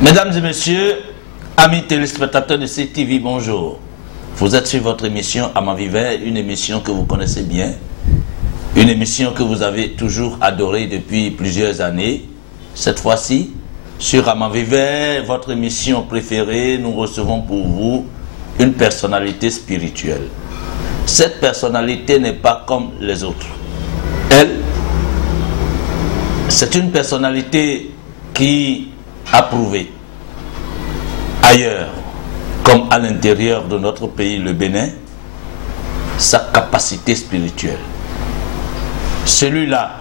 Mesdames et messieurs, amis téléspectateurs de CTV, bonjour. Vous êtes sur votre émission Amavive, une émission que vous connaissez bien, une émission que vous avez toujours adorée depuis plusieurs années. Cette fois-ci, sur Amavive, votre émission préférée, nous recevons pour vous une personnalité spirituelle. Cette personnalité n'est pas comme les autres. Elle, c'est une personnalité qui a prouvé ailleurs, comme à l'intérieur de notre pays, le Bénin, sa capacité spirituelle. Celui-là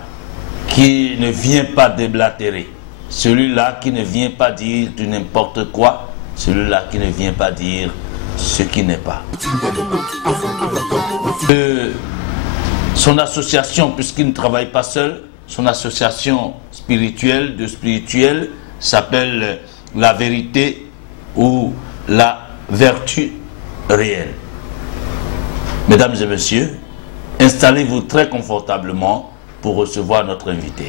qui ne vient pas déblatérer, celui-là qui ne vient pas dire du n'importe quoi, celui-là qui ne vient pas dire ce qui n'est pas. Son association, puisqu'il ne travaille pas seul, son association spirituelle, s'appelle La Vérité ou La Vertu Réelle. Mesdames et messieurs, installez-vous très confortablement pour recevoir notre invité.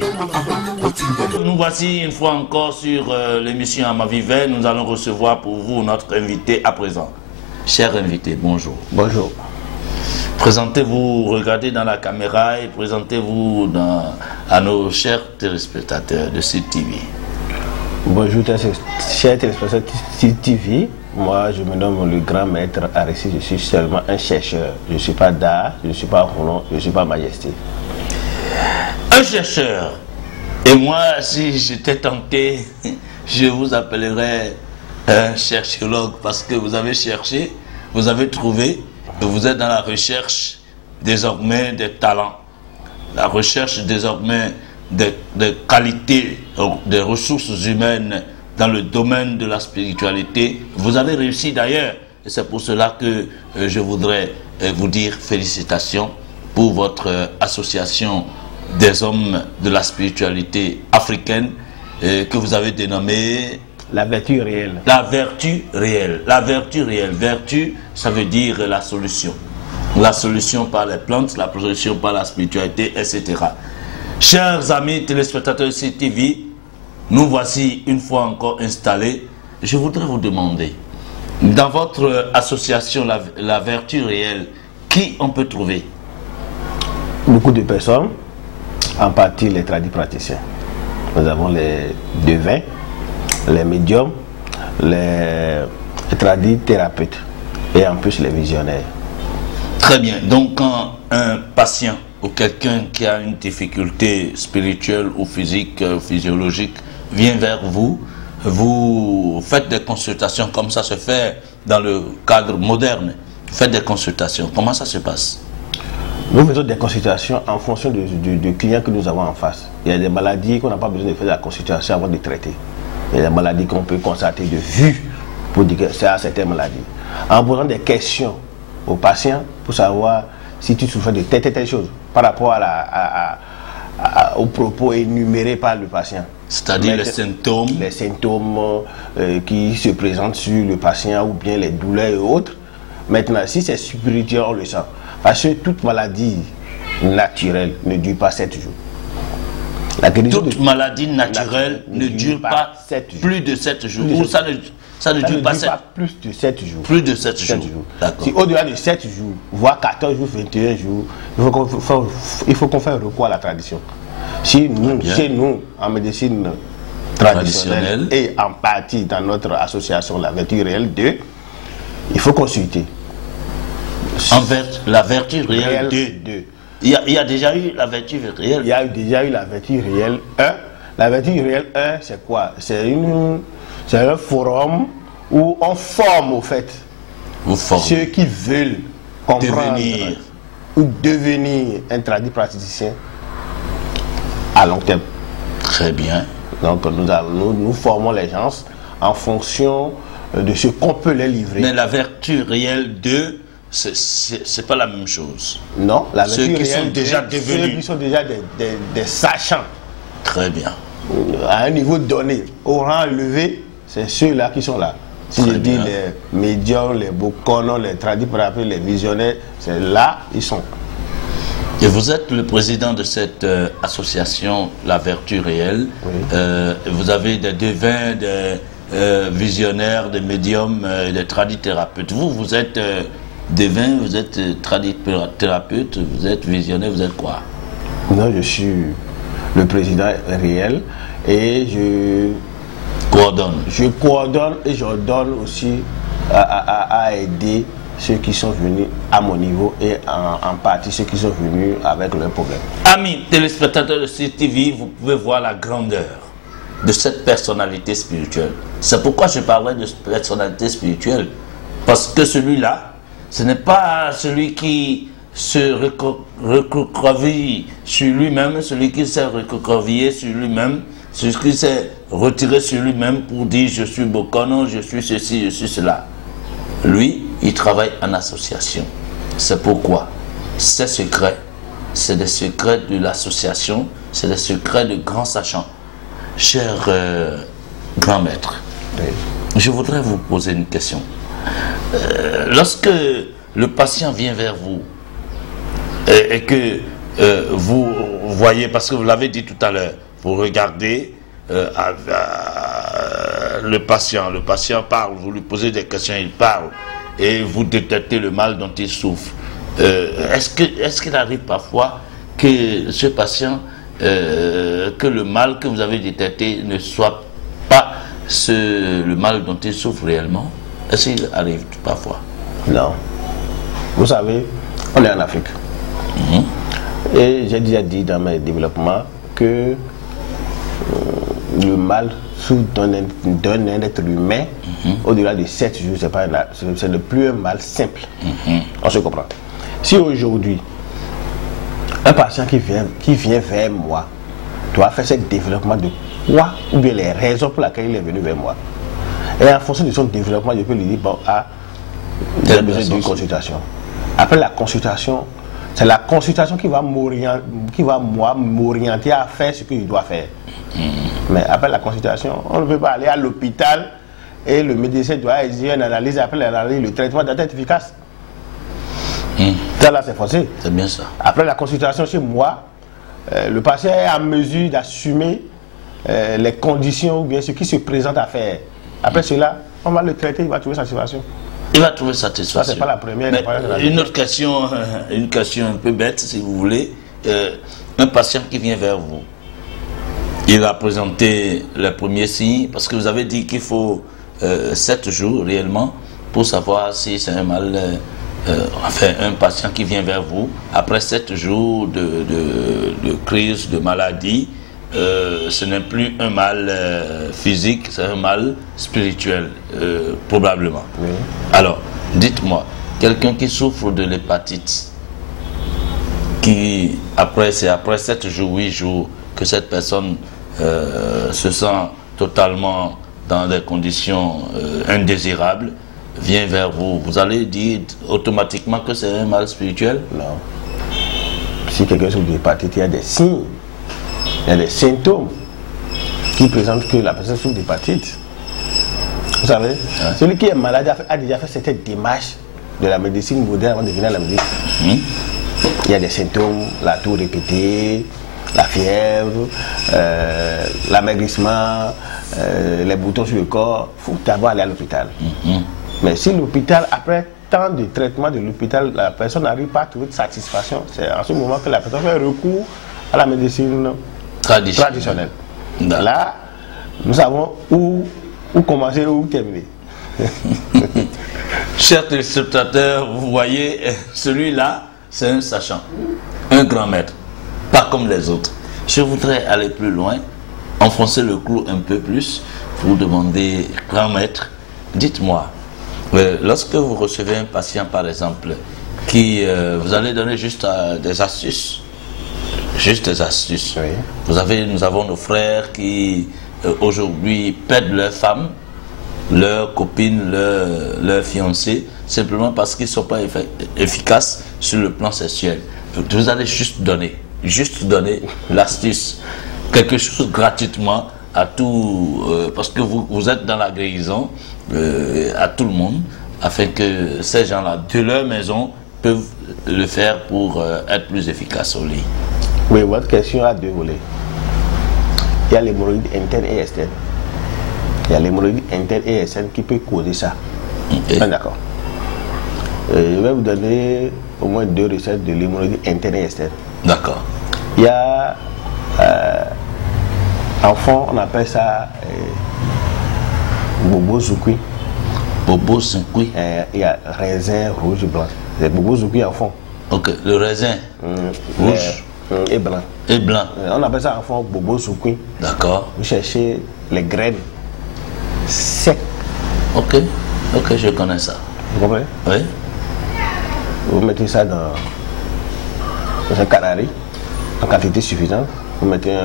Nous voici une fois encore sur l'émission Amavive. Nous allons recevoir pour vous notre invité à présent. Cher invité, bonjour. Bonjour. Présentez-vous, regardez dans la caméra et présentez-vous à nos chers téléspectateurs de CTV. Bonjour, chers téléspectateurs de CTV. Moi, je me nomme le grand maître Arissi. Je suis seulement un chercheur. Je ne suis pas Da, je ne suis pas Roland, je ne suis pas Majesté. Un chercheur. Et moi, si j'étais tenté, je vous appellerais un cherchologue parce que vous avez cherché, vous avez trouvé, et vous êtes dans la recherche désormais des talents, la recherche désormais des qualités, des ressources humaines dans le domaine de la spiritualité. Vous avez réussi d'ailleurs, et c'est pour cela que je voudrais vous dire félicitations pour votre association des hommes de la spiritualité africaine que vous avez dénommée La Vertu Réelle. La Vertu Réelle. La Vertu Réelle. Vertu, ça veut dire la solution. La solution par les plantes, la solution par la spiritualité, etc. Chers amis téléspectateurs de CTV, nous voici une fois encore installés. Je voudrais vous demander, dans votre association la Vertu Réelle, qui on peut trouver? Beaucoup de personnes, en partie les tradipraticiens. Nous avons les devins, les médiums, les tradithérapeutes et en plus les visionnaires. Très bien. Donc quand un patient ou quelqu'un qui a une difficulté spirituelle ou physique, physiologique, vient vers vous, vous faites des consultations comme ça se fait dans le cadre moderne. Vous faites des consultations. Comment ça se passe? Nous faisons des consultations en fonction du client que nous avons en face. Il y a des maladies qu'on n'a pas besoin de faire la consultation avant de traiter. Il y a des maladies qu'on peut constater de vue pour dire que c'est à certaines maladies. En posant des questions aux patients pour savoir si tu souffres de telle chose par rapport aux propos énumérés par le patient. C'est-à-dire les symptômes. Les symptômes qui se présentent sur le patient ou bien les douleurs et autres. Maintenant, si c'est spirituel, on le sent. Parce que toute maladie naturelle ne dure pas 7 jours. Toute maladie naturelle ne dure pas plus de 7 jours. Ou ça ne dure pas plus de 7 jours. Plus de 7 jours. Si au-delà de 7 jours, voire 14 jours, 21 jours, il faut qu'on fasse recours à la tradition. Chez nous, en médecine traditionnelle et en partie dans notre association La Vertu Réelle 2, il faut consulter. La Vertu Réelle 2. Il y a déjà eu la Vertu Réelle. Il y a déjà eu la Vertu Réelle 1. La Vertu Réelle 1, c'est quoi? C'est un forum où on forme au fait ceux qui veulent comprendre ou devenir un tradipraticien à long terme. Très bien. Donc nous formons les gens en fonction de ce qu'on peut les livrer. Mais la Vertu Réelle 2, c'est pas la même chose. Non, la Vertu Réelle 2, ceux qui sont déjà des sachants. Très bien. À un niveau donné, au rang élevé, c'est ceux-là qui sont là. Si je dis les médiums, les bokonos, les tradipraticiens, les visionnaires, c'est là ils sont. Et vous êtes le président de cette association La Vertu Réelle. Oui. Vous avez des devins, des visionnaires, des médiums, des tradithérapeutes. Vous êtes devin, vous êtes tradithérapeute, vous êtes visionnaire, vous êtes quoi? Non, je suis le président réel et je coordonne et je donne aussi à aider ceux qui sont venus à mon niveau et en partie ceux qui sont venus avec leurs problèmes. Amis téléspectateurs de CTV, vous pouvez voir la grandeur de cette personnalité spirituelle. C'est pourquoi je parlais de personnalité spirituelle. Parce que celui-là, ce n'est pas celui qui se recroqueville sur lui-même, celui qui s'est recroquevillé sur lui-même, celui qui s'est retiré sur lui-même pour dire je suis Bokono, je suis ceci, je suis cela. Lui, il travaille en association. C'est pourquoi ces secrets, c'est des secrets de l'association, c'est des secrets de grands sachants. Cher grand maître, Oui. je voudrais vous poser une question. Lorsque le patient vient vers vous et que vous voyez, parce que vous l'avez dit tout à l'heure, vous regardez le patient parle, vous lui posez des questions, il parle, et vous détectez le mal dont il souffre. Est-ce qu'il arrive parfois que ce patient, que le mal que vous avez détecté ne soit pas le mal dont il souffre réellement? Est-ce qu'il arrive parfois? Non. Vous savez, on est en Afrique. Et j'ai déjà dit dans mes développements que le mal sous d'un être humain, au-delà de 7 jours, c'est le plus un mal simple. On se comprend. Si aujourd'hui, un patient qui vient vers moi doit faire ce développement de quoi, ou bien les raisons pour lesquelles il est venu vers moi, et en fonction de son développement, je peux lui dire, bon, j'ai besoin d'une consultation. Après la consultation, c'est la consultation qui va m'orienter à faire ce que je dois faire. Mais après la consultation, on ne peut pas aller à l'hôpital et le médecin doit exiger une analyse. Après l'analyse, le traitement doit être efficace. Ça là, c'est forcé. C'est bien ça. Après la consultation chez moi, le patient est en mesure d'assumer les conditions ou bien ce qui se présente à faire. Après cela, on va le traiter, il va trouver satisfaction. Il va trouver satisfaction. Ça, c'est pas la première. Mais une autre question, une question un peu bête, si vous voulez. Un patient qui vient vers vous, il a présenté les premiers signes, parce que vous avez dit qu'il faut 7 jours réellement pour savoir si c'est un mal. Enfin, un patient qui vient vers vous, après 7 jours de crise, de maladie, ce n'est plus un mal physique, c'est un mal spirituel, probablement. Oui. Alors, dites-moi, quelqu'un qui souffre de l'hépatite, c'est après 7 jours, 8 jours, que cette personne se sent totalement dans des conditions indésirables, vient vers vous, vous allez dire automatiquement que c'est un mal spirituel? Non. Si quelqu'un souffre de l'hépatite, il y a des signes, il y a des symptômes qui présentent que la personne souffre d'hépatite. Vous savez, celui qui est malade a déjà fait cette démarche de la médecine moderne avant de venir à la médecine. Il y a des symptômes, la toux répétée, la fièvre, l'amaigrissement, les boutons sur le corps. Il faut d'abord aller à l'hôpital. Mais si l'hôpital, après tant de traitements de l'hôpital, la personne n'arrive pas à trouver de satisfaction, c'est en ce moment que la personne fait recours à la médecine traditionnelle. Là, nous savons où commencer et où terminer. Chers téléspectateurs, vous voyez, celui-là, c'est un sachant, un grand maître, pas comme les autres. Je voudrais aller plus loin, enfoncer le clou un peu plus, pour demander, grand maître, dites-moi, lorsque vous recevez un patient, par exemple, qui vous allez donner juste des astuces, oui. Nous avons nos frères qui aujourd'hui perdent leurs femmes, leurs copines, leurs fiancés, simplement parce qu'ils ne sont pas efficaces sur le plan sexuel. Vous allez juste donner l'astuce, quelque chose gratuitement à tout, parce que vous êtes dans la guérison, à tout le monde, afin que ces gens-là, de leur maison, peuvent le faire pour être plus efficaces au lit? Oui, votre question a deux volets. Il y a l'hémorroïde interne et externe. Il y a l'hémorroïde interne et externe qui peut causer ça. Okay. D'accord. Je vais vous donner au moins 2 recettes de l'hémorroïde interne et externe. D'accord. Il y a, en fond, on appelle ça bobo zoukui. Bobo zoukui. Il y a raisin rouge et blanc. C'est bobo zoukui en fond. Ok, le raisin rouge et blanc. Et blanc. On appelle ça en fond bobo zoukui. D'accord. Vous cherchez les graines secs. Ok, ok, je connais ça. Vous comprenez? Oui. Vous mettez ça dans un canari en quantité suffisante. Vous mettez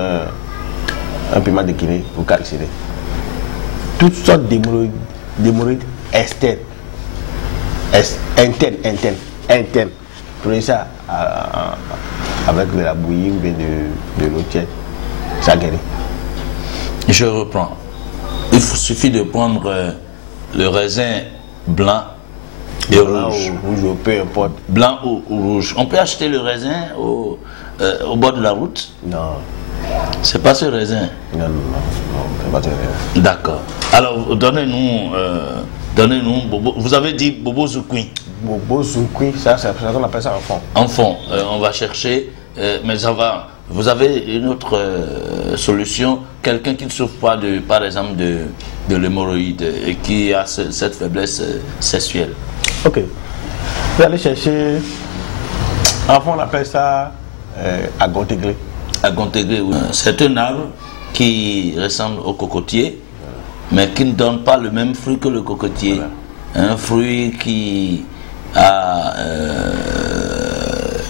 un piment de Guinée, vous caressez. Toutes sortes d'hémorroïdes externes, internes. Prenez ça avec de la bouillie ou bien de l'eau tiède. Ça guérit. Je reprends. Il suffit de prendre le raisin blanc et rouge. Rouge, peu importe. Blanc ou rouge. On peut acheter le raisin au bord de la route? Non. C'est pas ce raisin? Non, c'est pas ce raisin. D'accord. Alors, donnez-nous, Bobo. Vous avez dit Bobo Zoukui. Bobo Zoukui, ça, c'est ça qu'on appelle ça en fond. En fond, on va chercher, mais ça va. Vous avez une autre solution, quelqu'un qui ne souffre pas, par exemple, de l'hémorroïde et qui a cette faiblesse sexuelle. Ok. Vous allez chercher, en fond, on appelle ça agontéglé. Agontéglé, oui. C'est un arbre qui ressemble au cocotier, mais qui ne donne pas le même fruit que le cocotier. Voilà. Un fruit qui a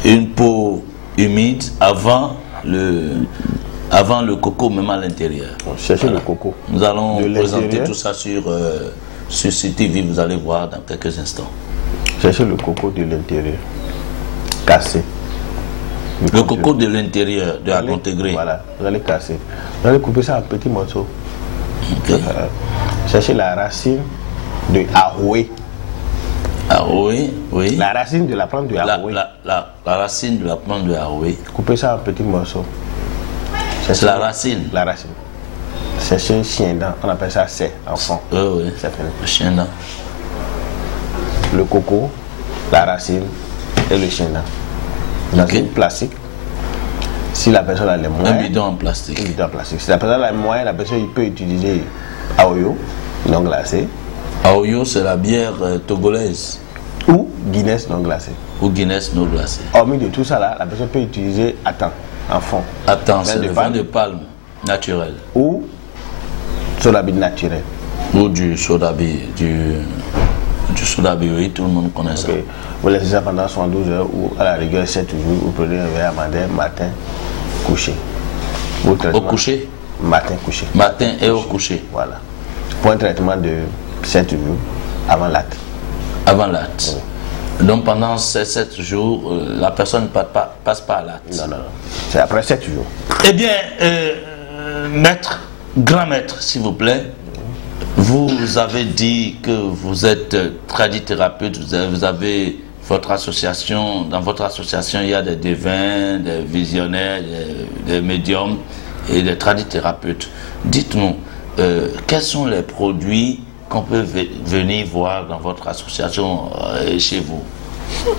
une peau humide avant le coco, même à l'intérieur. Cherchez le coco. Nous allons présenter tout ça sur CTV, vous allez voir dans quelques instants. Cherchez le coco de l'intérieur, cassé. Le coco de l'intérieur, de agontéglé. Voilà, vous allez casser. Vous allez couper ça en petits morceaux. Okay. Cherchez la racine de aroué. Aroué, oui. La racine de la plante de aroué. La racine de la plante de aroué. Coupez ça en petits morceaux. C'est la racine. La racine. Cherchez un chien dent, on appelle ça c'est en fond. Oui. Le chien dent. Le coco, la racine et le chien dent. Dans une plastique. Si la personne a les moyens. Un bidon en plastique. Un bidon en plastique. Si la personne a les moyens, la personne peut utiliser Aoyo, non glacé. Aoyo, c'est la bière togolaise. Ou Guinness non glacé. Ou Guinness non glacé. Hormis de tout ça là, la personne peut utiliser Attan en fond. Attan, c'est le vin de palme naturel. Ou sodabi naturel. Ou du sodabi, du sodabi, oui, tout le monde connaît ça. Vous laissez ça pendant 72 heures ou à la rigueur 7 jours, vous prenez un verre à matin, couché. Au coucher? Matin, couché. Matin et au coucher. Voilà. Pour un traitement de 7 jours avant l'acte. Avant l'acte. Oui. Donc pendant ces 7 jours, la personne ne passe pas à l'acte. Non. C'est après 7 jours. Eh bien, maître, grand maître, s'il vous plaît, vous avez dit que vous êtes tradithérapeute, vous avez votre association, dans votre association il y a des devins, des visionnaires, des médiums et des tradithérapeutes. Dites-nous, quels sont les produits qu'on peut venir voir dans votre association chez vous?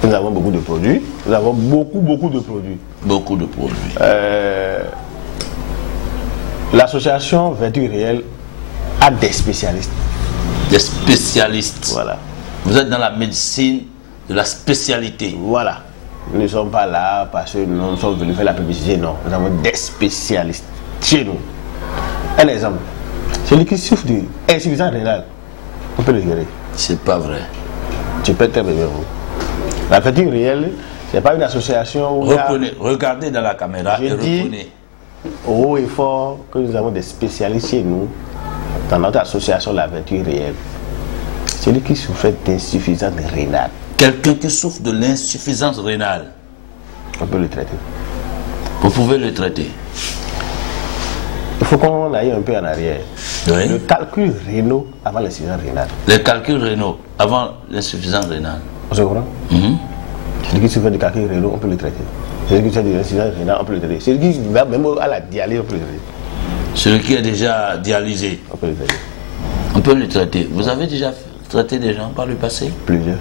Nous avons beaucoup de produits. Nous avons beaucoup de produits. Beaucoup de produits. L'association Vertu Réelle a des spécialistes. Des spécialistes. Voilà. Vous êtes dans la médecine de la spécialité. Voilà. Nous ne sommes pas là parce que nous sommes venus faire la publicité. Non. Nous avons des spécialistes chez nous. Un exemple. Celui qui souffre d'insuffisance rénale, on peut le gérer. C'est pas vrai. Tu peux très bien vous. La Vertu Réelle, ce n'est pas une association où regardez dans la caméra et reprenez. Haut et fort que nous avons des spécialistes chez nous dans notre association La Vertu Réelle. Celui qui souffre d'insuffisance rénale. Quelqu'un qui souffre de l'insuffisance rénale. On peut le traiter. Vous pouvez le traiter. Il faut qu'on aille un peu en arrière. Oui. Le calcul rénal avant l'insuffisance rénale. Les calculs rénaux avant l'insuffisance rénale. On se comprend? Celui qui souffre de calcul rénal, on peut le traiter. Celui qui souffre de l'insuffisance rénale, on peut le traiter. Celui qui va même à la dialyse, on peut le traiter. Celui qui est déjà dialysé, On peut le traiter. on peut le traiter. Vous avez déjà traité des gens par le passé? Plusieurs.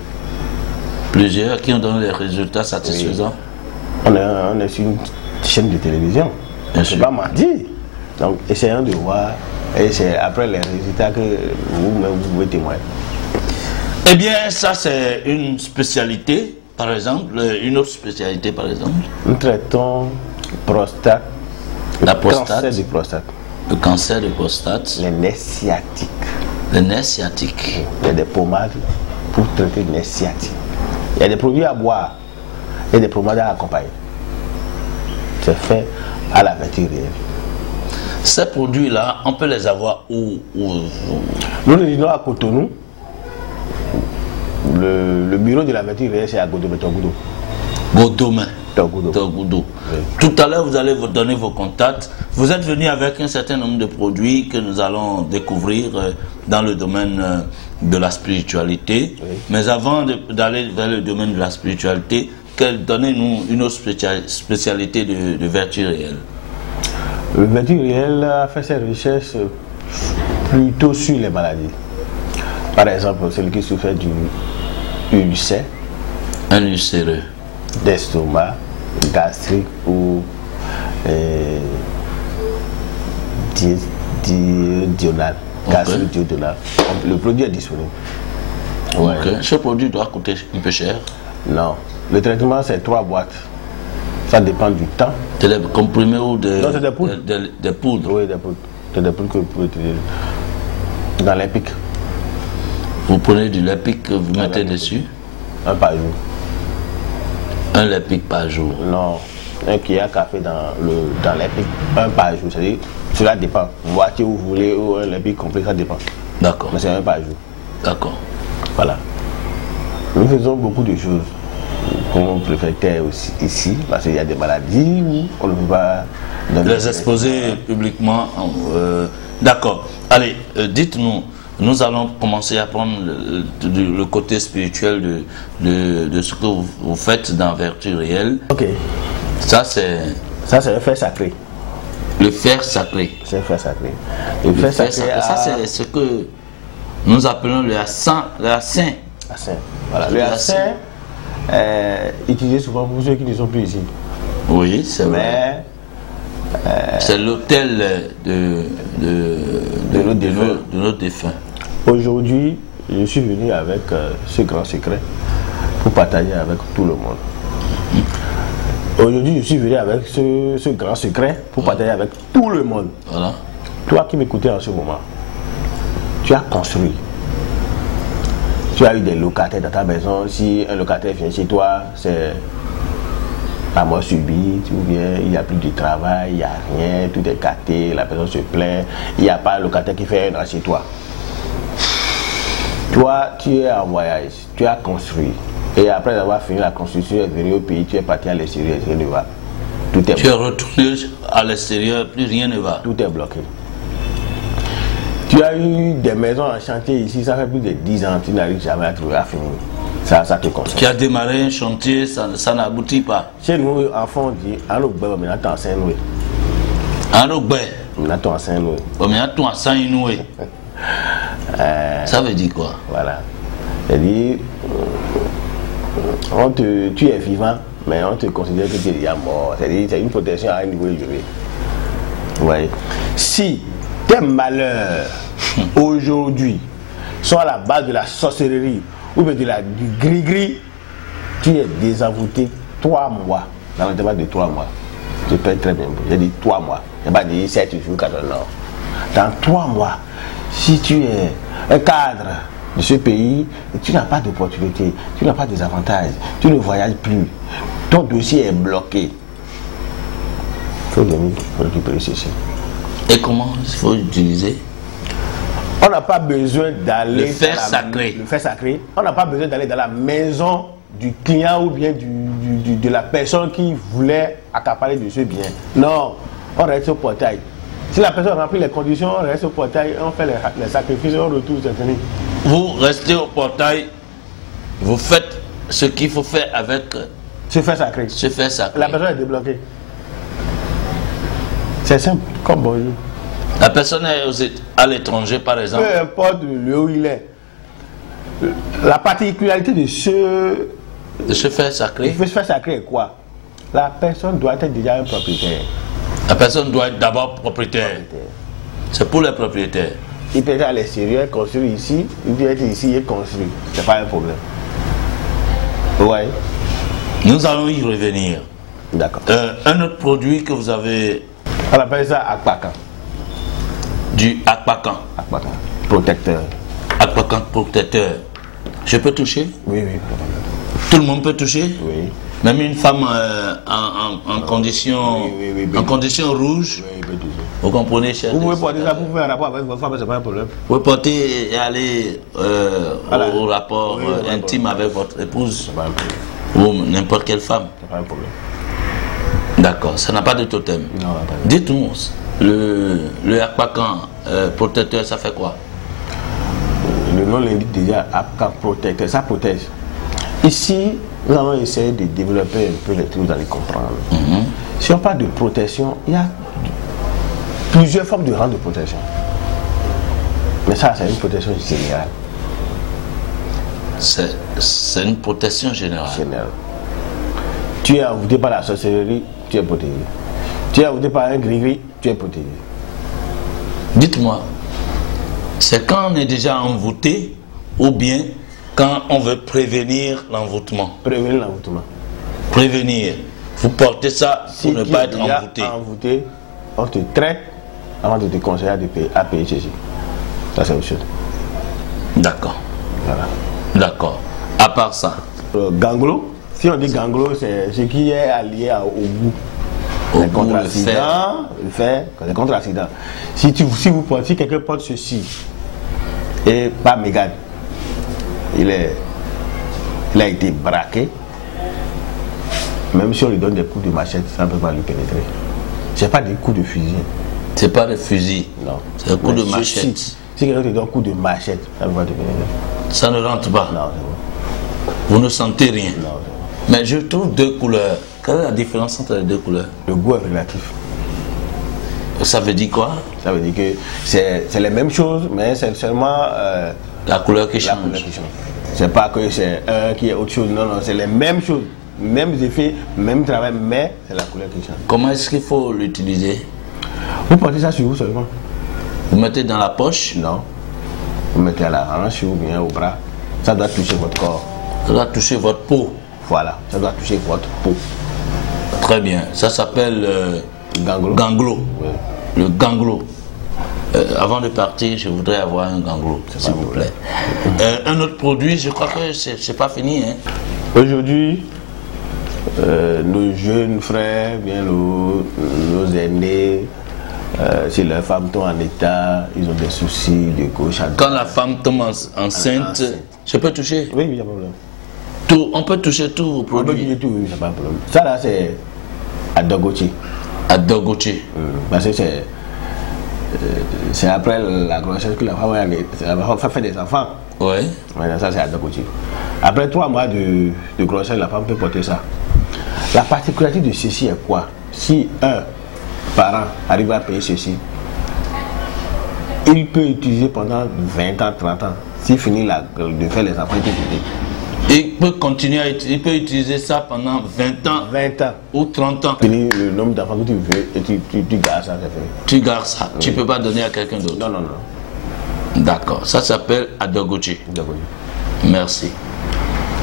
Plusieurs qui ont donné des résultats satisfaisants? On est sur une chaîne de télévision. On ne peut pas mentir. Donc, essayons de voir. Et c'est après les résultats que vous pouvez témoigner. Eh bien, ça c'est une spécialité, par exemple. Une autre spécialité, par exemple. Nous traitons prostate, La prostate, cancer du prostate, le cancer de prostate, les nerfs sciatiques. les nerfs sciatiques. Il y a des pommades pour traiter les nerfs sciatiques. Il y a des produits à boire et des pommades à accompagner. C'est fait à la vertu réelle. Ces produits-là, on peut les avoir où? Nous les disons à Cotonou. Le bureau de la vertu réelle, c'est à Godomé, Togoudou. Godomé. Togoudou. Togoudou. Oui. Tout à l'heure, vous allez vous donner vos contacts. Vous êtes venu avec un certain nombre de produits que nous allons découvrir dans le domaine de la spiritualité. Oui. Mais avant d'aller vers le domaine de la spiritualité, donnez-nous une autre spécialité de vertu réelle. Le vertu réel a fait ses recherches plutôt sur les maladies. Par exemple, celui qui souffre du ulcère, Un ulcéreux. d'estomac, gastrique ou duodénal. Gastrique duodénal. Le produit est disponible. Ouais. Ok. Ce produit doit coûter un peu cher. Non. Le traitement, c'est 3 boîtes. Ça dépend du temps. C'est des comprimés ou Non, c'est des poudres. des poudres. Oui, des poudres. C'est des poudres que vous pouvez utiliser dans les pics. Vous prenez du Lepic que vous mettez Lepic. dessus. Un par jour. Un Lepic par jour. Non. Un cuillère à café dans les pics. Un par jour. C'est-à-dire, cela dépend. Moitié vous voulez ou un pic complet, ça dépend. D'accord. Mais c'est un par jour. D'accord. Voilà. Nous faisons beaucoup de choses qu'on préfère aussi ici, parce qu'il y a des maladies où on ne peut pas donner. Les exposer publiquement. D'accord. Allez, dites-nous, nous allons commencer à prendre le côté spirituel de ce que vous faites dans Vertu Réelle. Ok. Ça, c'est Ça, c'est un fer sacré. le fer sacré. C'est un fer sacré. Le fer sacré, ça, c'est ce que nous appelons le hyacinth. Voilà. Le hyacinth est utilisé souvent pour ceux qui ne sont plus ici. Oui, c'est vrai. Mais C'est l'hôtel de nos défunts. aujourd'hui, je suis venu avec ce grand secret pour partager avec tout le monde. Aujourd'hui, je suis venu avec ce grand secret pour partager avec tout le monde. Voilà. Toi qui m'écoutais en ce moment, tu as construit. Tu as eu des locataires dans ta maison. Si un locataire vient chez toi, c'est la mort subite, ou bien il n'y a plus de travail, il n'y a rien, tout est gâté, la personne se plaint, il n'y a pas un locataire qui fait un an chez toi. Toi, tu es en voyage, tu as construit. Et après avoir fini la construction, tu es venu au pays, tu es parti à l'extérieur, rien ne va. Tout est Tu es retourné à l'extérieur, plus rien ne va. Tout est bloqué. Tu as eu des maisons en chantier ici, ça fait plus de 10 ans, tu n'arrives jamais à trouver à finir. Ça te concerne. Tu as démarré un chantier, ça n'aboutit pas. Chez nous, enfants, on dit, allô, maintenant tu enseignes, oui. Alors, ben, Maintenant tu enseignes, oui. maintenant tu enseignes nous. Ça veut dire quoi? Voilà. C'est-à-dire, tu es vivant, mais on te considère que tu es déjà mort. C'est-à-dire, c'est une protection à un niveau élevé. Vous voyez? Si tes malheurs, aujourd'hui, sont à la base de la sorcellerie, ou bien du gris-gris, tu es désenvoûté 3 mois, dans l'intervalle de 3 mois. Je peux être très bien. J'ai dit 3 mois. Je n'ai pas dit 7 jours, 14 ans. Dans 3 mois, si tu es un cadre de ce pays, tu n'as pas d'opportunité, tu n'as pas des avantages, tu ne voyages plus, ton dossier est bloqué. Il faut venir récupérer ceci. Et comment il faut utiliser? On n'a pas besoin d'aller. Le fer sacré. Le fer sacré. On n'a pas besoin d'aller dans la maison du client ou bien de la personne qui voulait accaparer de ce bien. Non, on reste au portail. Si la personne remplit les conditions, on reste au portail, on fait les sacrifices, on retourne, c'est fini. Vous restez au portail, vous faites ce qu'il faut faire avec Se faire sacré. ce fait sacré. La personne est débloquée. C'est simple, comme bonjour. La personne est à l'étranger, par exemple. Peu importe le lieu où il est. La particularité de Ce fait sacré. se faire sacré est quoi? La personne doit être déjà un propriétaire. La personne doit être d'abord propriétaire. C'est pour les propriétaires. Il peut être à l'extérieur, construire ici, il peut être ici et construire. C'est pas un problème. Ouais. Nous allons y revenir. D'accord. Un autre produit que vous avez, On appelle ça Akpakan. du Akpakan. Akpakan. Protecteur. Akpakan protecteur. Je peux toucher? Oui, oui. Tout le monde peut toucher? Oui. Même une femme en condition, oui, en condition rouge. Oui, il peut toucher. Vous comprenez, cher? Vous pouvez porter ça pour faire un rapport avec votre femme, c'est pas un problème. Vous pouvez porter et aller Voilà. au rapport Oui, intime avec votre épouse C'est pas un problème. ou n'importe quelle femme. C'est pas un problème. D'accord, ça n'a pas de totem. Non, pas de- Dites-nous, le Akpakan protecteur, ça fait quoi? Le nom l'indique déjà, Akpakan protecteur, ça protège. Ici, nous allons essayer de développer un peu les trucs, vous allez comprendre. Si on parle de protection, il y a plusieurs formes de rang de protection. Mais ça, c'est une protection générale. C'est une protection générale. Générale. Tu es envoûté par la sorcellerie, tu es protégé. Tu es envoûté par un gris-gris, tu es protégé. Dites-moi, c'est quand on est déjà envoûté ou bien quand on veut prévenir l'envoûtement? Prévenir l'envoûtement. Prévenir. Vous portez ça Si pour ne tu pas es être déjà envoûté. envoûté, on te traite avant de te conseiller à payer ceci. Ça, c'est autre chose. D'accord. Voilà. D'accord. À part ça, Ganglo, si on dit ganglo, c'est ce qui est allié au goût. Au Les goût, le contre-accidents, le fer, les contre-accidents. Si quelqu'un porte ceci et pas mégane, il a été braqué, même si on lui donne des coups de machette, ça ne peut pas lui pénétrer. C'est pas des coups de fusil. c'est pas le fusil, Non. c'est un coup de Mais machette. Si quelqu'un te donne un coup de machette, ça ne peut pas te pénétrer. Ça ne rentre pas. Non, c'est bon. Vous ne sentez rien. Non, c'est bon. Mais je trouve deux couleurs. Quelle est la différence entre les deux couleurs? Le goût est relatif. Ça veut dire quoi? Ça veut dire que c'est les mêmes choses, mais c'est seulement La couleur qui la change. couleur qui change. C'est pas que c'est un qui est autre chose, non, non, c'est les mêmes choses, mêmes effets, même travail, mais c'est la couleur qui change. Comment est-ce qu'il faut l'utiliser? Vous portez ça sur vous seulement? Vous mettez dans la poche? Non. Vous mettez à la hanche ou bien au bras. Ça doit toucher votre corps. Ça doit toucher votre peau. Voilà, ça doit toucher votre peau. Très bien. Ça s'appelle Ganglo. ganglo. Oui. Le ganglo. Avant de partir, je voudrais avoir un ganglo, s'il vous plaît. Un autre produit, je crois que c'est pas fini. Hein. Aujourd'hui, nos jeunes frères, bien nos aînés, si leurs femmes tombent en état, ils ont des soucis de gauche à droite. Quand la femme tombe enceinte, je peux toucher Oui, il n'y a pas de problème. tout. On peut toucher tout au On peut produit. dire tout, oui, c'est pas un problème. Ça là, c'est à Dogochi. À Dogochi. Parce que c'est après la grossesse que la femme fait des enfants. Oui. Maintenant, ça, c'est à Dogochi. Après 3 mois de grossesse, la femme peut porter ça. La particularité de ceci est quoi? Si un parent arrive à payer ceci, il peut utiliser pendant 20 ans, 30 ans. S'il finit de faire les enfants, il peut utiliser. Il peut continuer il peut utiliser ça pendant 20 ans 20 ans. ou 30 ans. Finis le nombre d'enfants que tu veux et tu gardes ça, c'est fait. Tu gardes ça. Tu peux pas donner à quelqu'un d'autre. Non, non, non. D'accord. Ça s'appelle Adogochi. Dogochi. Merci.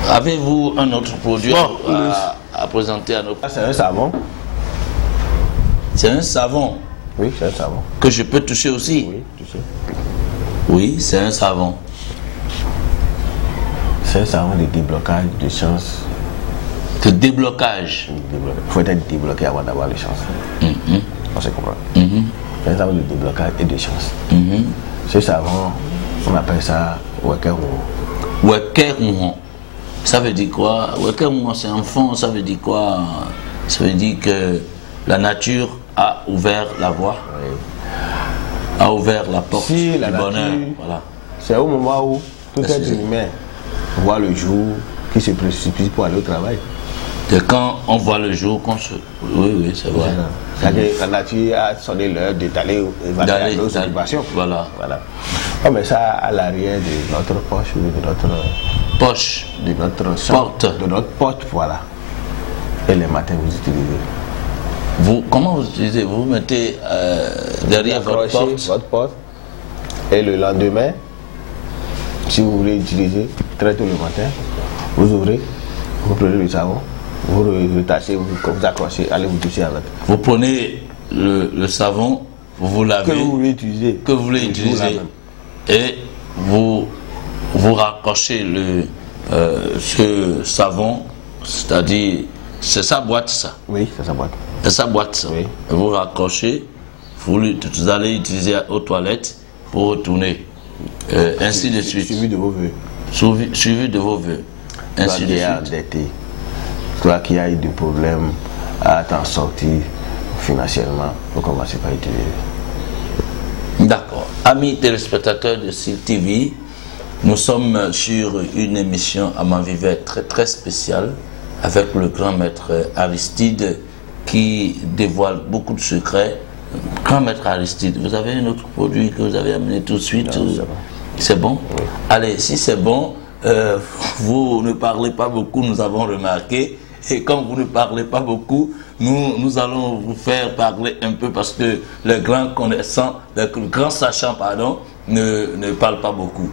Avez-vous un autre produit Bon, à présenter à nos... Ça, c'est un savon. C'est un savon Oui, c'est un savon. que je peux toucher aussi. Oui, tu sais. Oui, c'est un savon. C'est un savon de déblocage de chance. De déblocage. Il faut être débloqué avant d'avoir les chances. On se comprend. C'est un savon de déblocage et de chance. Ce savon, on appelle ça Wekerouon. Wekerouon. Ça veut dire quoi? Wekerouon, c'est un fond, ça veut dire quoi? Ça veut dire que la nature a ouvert la voie, a ouvert la porte Si du la bonheur. nature- Voilà. C'est au moment où tout Est-ce être que c'est- humain voit le jour, qui se précipite pour aller au travail. Et quand on voit le jour, qu'on se... Oui, c'est vrai. C'est-à-dire que la nature a sonné l'heure d'aller à nos occupations. Voilà. Oh, mais ça à l'arrière de notre poche ou de notre... Poche. De notre porte. De notre porte, voilà. Et les matins, vous utilisez. Comment vous utilisez? Vous mettez derrière votre porte. Et le lendemain, si vous voulez utiliser très tôt le matin, vous ouvrez, vous prenez le savon, vous retachez, vous accrochez, allez vous toucher avec. Vous prenez le savon, vous lavez. Que vous voulez utiliser. Que vous voulez utiliser. Et vous raccrochez ce savon, c'est-à-dire, c'est sa boîte ça. Oui, c'est sa boîte. C'est sa boîte ça. Oui. Et vous raccrochez, vous allez utiliser aux toilettes pour retourner. Ainsi de suite. Suivi de vos vœux. Suivi de vos vœux. Ainsi de suite. Endetté. Toi qui as eu des problèmes à t'en sortir financièrement, vous commencez par utiliser. D'accord. Amis téléspectateurs de SIL TV, nous sommes sur une émission à Manvivre très spéciale avec le grand maître Aristide qui dévoile beaucoup de secrets. Grand maître Aristide, vous avez un autre produit que vous avez amené tout de suite? C'est bon? Oui. Allez, si c'est bon, vous ne parlez pas beaucoup, nous avons remarqué. Et comme vous ne parlez pas beaucoup, nous allons vous faire parler un peu parce que les grands connaissants, les grands sachants, pardon, ne parlent pas beaucoup.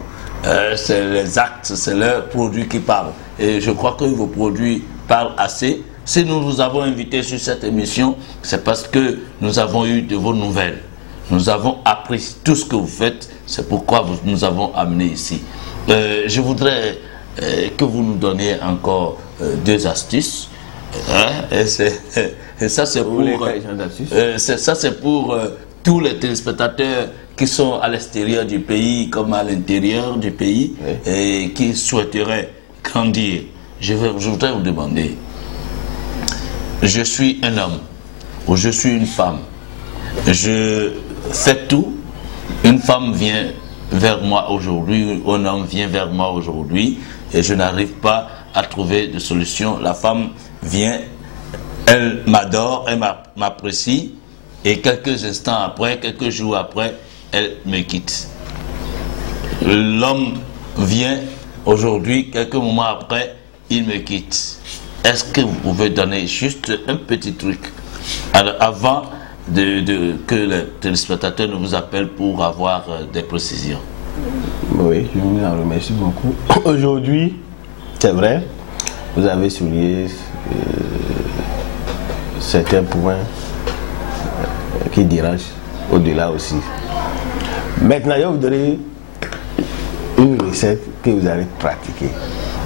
C'est les actes, c'est leurs produits qui parlent. Et je crois que vos produits parlent assez. Si nous vous avons invité sur cette émission, c'est parce que nous avons eu de vos nouvelles. Nous avons appris tout ce que vous faites. C'est pourquoi nous avons amené ici. Je voudrais que vous nous donniez encore 2 astuces. Et ça, c'est pour tous les téléspectateurs qui sont à l'extérieur du pays comme à l'intérieur du pays, oui, et qui souhaiteraient grandir. Je voudrais vous demander, je suis un homme ou je suis une femme, je fais tout, une femme vient vers moi aujourd'hui, un homme vient vers moi aujourd'hui et je n'arrive pas à trouver de solution. La femme vient, elle m'adore, elle m'apprécie et quelques instants après, quelques jours après, elle me quitte. L'homme vient aujourd'hui, quelques moments après, il me quitte. Est-ce que vous pouvez donner juste un petit truc avant que les téléspectateurs ne vous appellent pour avoir des précisions? Oui, je vous en remercie beaucoup. Aujourd'hui, c'est vrai, vous avez souligné certains points qui dérangent au-delà aussi. Maintenant, je vais vous donner une recette que vous allez pratiquer.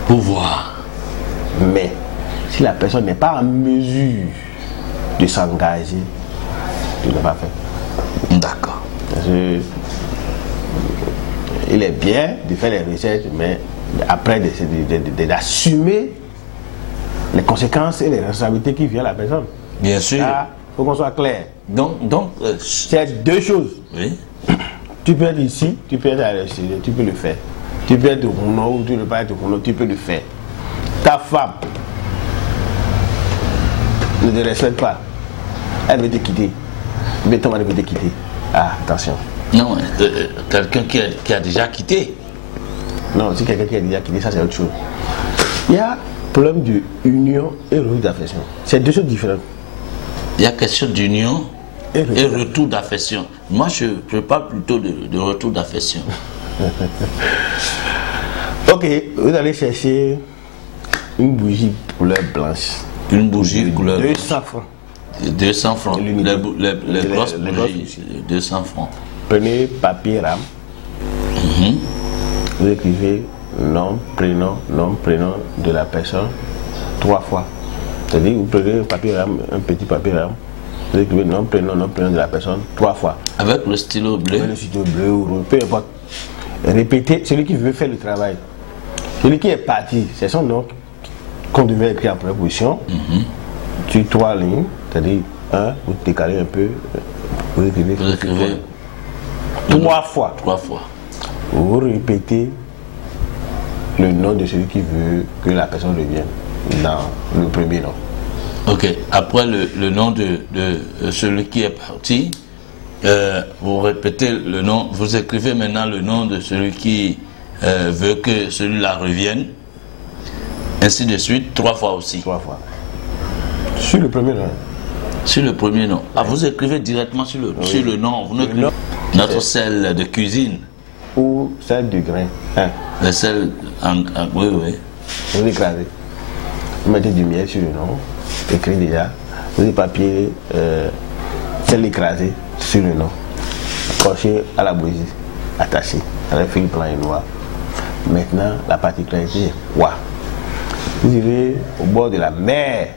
Pour voir. Mais, si la personne n'est pas en mesure de s'engager, de ne pas faire. D'accord. Il est bien de faire les recettes, mais après d'assumer les conséquences et les responsabilités qui viennent à la personne. Bien sûr. Il faut qu'on soit clair. Donc c'est 2 choses. Oui. Tu peux être ici, tu peux être à l'extérieur, tu peux le faire. Tu peux être au Rouno ou tu ne peux pas être au Rouno, tu peux le faire. Ta femme ne te respecte pas. Elle veut te quitter. Mais ton mari veut te quitter. Ah, attention. Non, quelqu'un qui a déjà quitté. Non, si quelqu'un qui a déjà quitté, ça c'est autre chose. Il y a problème d'union et retour d'affection. C'est 2 choses différentes. Il y a question d'union et retour d'affection. Moi, je parle plutôt de retour d'affection. Ok, vous allez chercher une bougie couleur blanche. Une bougie couleur 200 francs. 200 francs. Les grosses bougies, 200 francs. Prenez papier rame. Vous écrivez nom, prénom de la personne 3 fois. C'est-à-dire, vous prenez un petit papier rame, vous écrivez nom, prénom de la personne 3 fois. Avec le stylo bleu. Avec le stylo bleu ou rouge, peu importe. Répétez, celui qui veut faire le travail. Celui qui est parti, c'est son nom qu'on devait écrire en première position. Sur 3 lignes, c'est-à-dire 1, vous décalez un peu, vous écrivez 3 fois. 3 fois. Vous répétez le nom de celui qui veut que la personne revienne dans le premier nom. Ok, après le nom de celui qui est parti, vous répétez le nom, vous écrivez maintenant le nom de celui qui veut que celui-là revienne, ainsi de suite, 3 fois aussi. 3 fois. Sur le premier nom. Sur le premier nom. Ah, vous écrivez directement sur le nom. Vous n'écrivez notre sel de cuisine. Ou sel du grain. Hein. Le sel oui, oui. Vous écrasez. Vous mettez du miel sur le nom. Écrit déjà. Vous avez papier sel écrasé sur le nom. Accroché à la bougie. Attaché. Avec fil blanc et noir. Maintenant, la particularité, waouh. Vous irez au bord de la mer.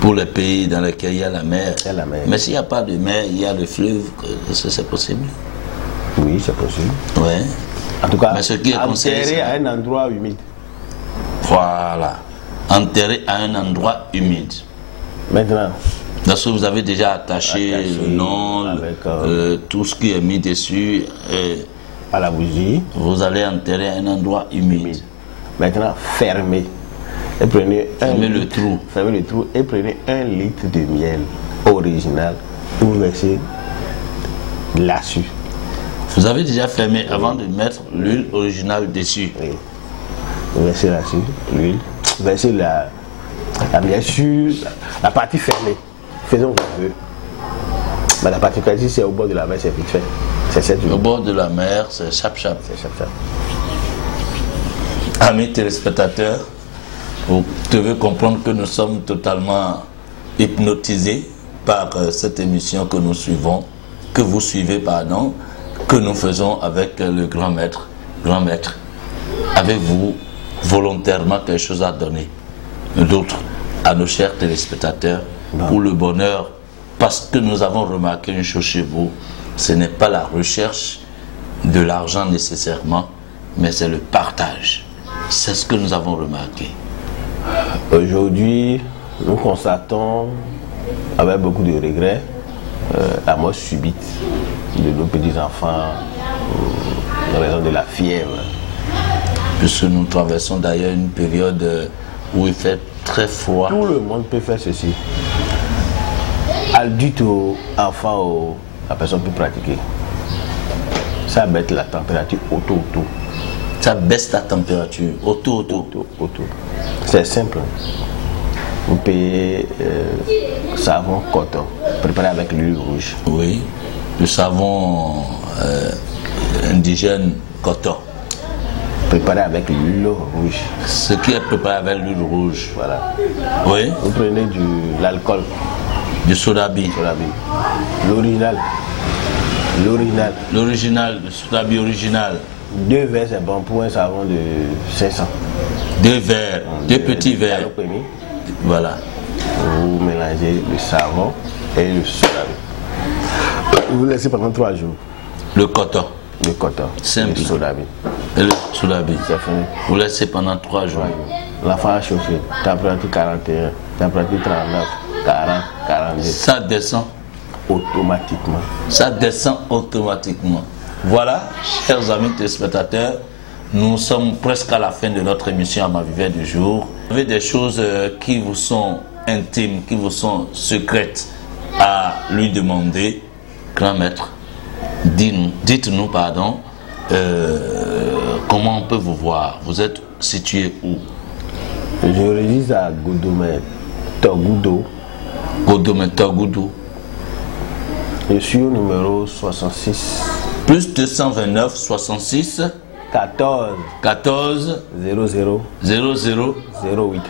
Pour les pays dans lesquels il y a la mer. Il y a la mer. Mais s'il n'y a pas de mer, il y a le fleuve, c'est possible? Oui, c'est possible. Ouais. En tout cas, mais ce qui est enterré à un endroit humide. Voilà. Enterré à un endroit humide. Maintenant. Parce que vous avez déjà attaché le nom, avec, tout ce qui est mis dessus. À la bougie. Vous allez enterrer à un endroit humide. Maintenant, fermez. Et prenez fermez le trou. Fermez le trou et prenez 1 litre de miel original pour verser là-dessus. Vous avez déjà fermé avant de mettre l'huile originale dessus. Oui. Vous versez là-dessus l'huile. Versez la miel sur la partie fermée. Faisons ce qu'on veut. Mais la particularité, c'est au bord de la mer, c'est vite fait. Au bord de la mer, c'est chap-chap. C'est chap-chap. Amis téléspectateurs, vous devez comprendre que nous sommes totalement hypnotisés par cette émission que nous suivons, que vous suivez, pardon, que nous faisons avec le grand maître. Grand maître, avez-vous volontairement quelque chose à donner, d'autre, à nos chers téléspectateurs, pour le bonheur? Parce que nous avons remarqué une chose chez vous, ce n'est pas la recherche de l'argent nécessairement, mais c'est le partage. C'est ce que nous avons remarqué. Aujourd'hui, nous constatons, avec beaucoup de regrets, la mort subite de nos petits-enfants en raison de la fièvre. Puisque nous traversons d'ailleurs une période où il fait très froid. Tout le monde peut faire ceci. Adulte ou enfant, la personne peut pratiquer. Ça baisse la température autour. Ça baisse la température autour. C'est simple. Vous payez savon coton, préparé avec l'huile rouge. Oui, le savon indigène coton. Préparé avec l'huile rouge. Ce qui est préparé avec l'huile rouge. Voilà. Oui. Vous prenez l'alcool. Du sodabi. L'original. Le sodabi original. 2 verres, c'est bon pour un savon de 500. 2 verres, 2 petits verres. Voilà. Vous mélangez le savon et le sodabi. Vous laissez pendant 3 jours. Le coton. Simple. Le sodabi. Et le sodabi. C'est fini. Vous laissez pendant 3 jours. L'enfant a chauffé. Température 41, température 39, 40, 42. Ça descend automatiquement. Voilà, chers amis téléspectateurs, nous sommes presque à la fin de notre émission à ma viveur du jour. Vous avez des choses qui vous sont intimes, qui vous sont secrètes à lui demander. Grand maître, dites-nous, comment on peut vous voir? Vous êtes situé où? Je réside à Godomé, Togoudou. Je suis au numéro 66. Plus 229 66 14 00 08.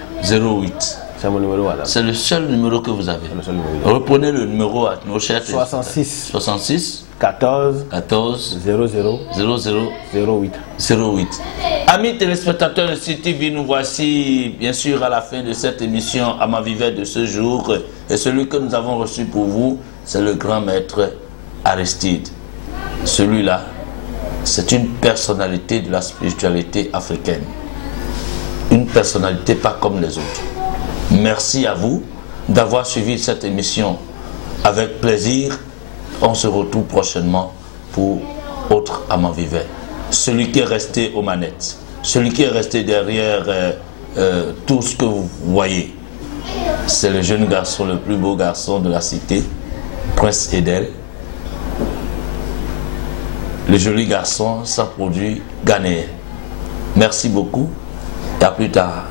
C'est mon numéro, madame. C'est le seul numéro que vous avez. Reprenez le numéro à nos chers 66 14 00 08. Amis téléspectateurs de CTV, nous voici bien sûr à la fin de cette émission à ma viveur de ce jour. Et celui que nous avons reçu pour vous, c'est le grand maître Aristide. Celui-là, c'est une personnalité de la spiritualité africaine. Une personnalité pas comme les autres. Merci à vous d'avoir suivi cette émission avec plaisir. On se retrouve prochainement pour autre à ma viveur. celui qui est resté aux manettes, celui qui est resté derrière tout ce que vous voyez. C'est le jeune garçon, le plus beau garçon de la cité, Prince Edel. Le joli garçon, ça produit ghanéen. Merci beaucoup et à plus tard.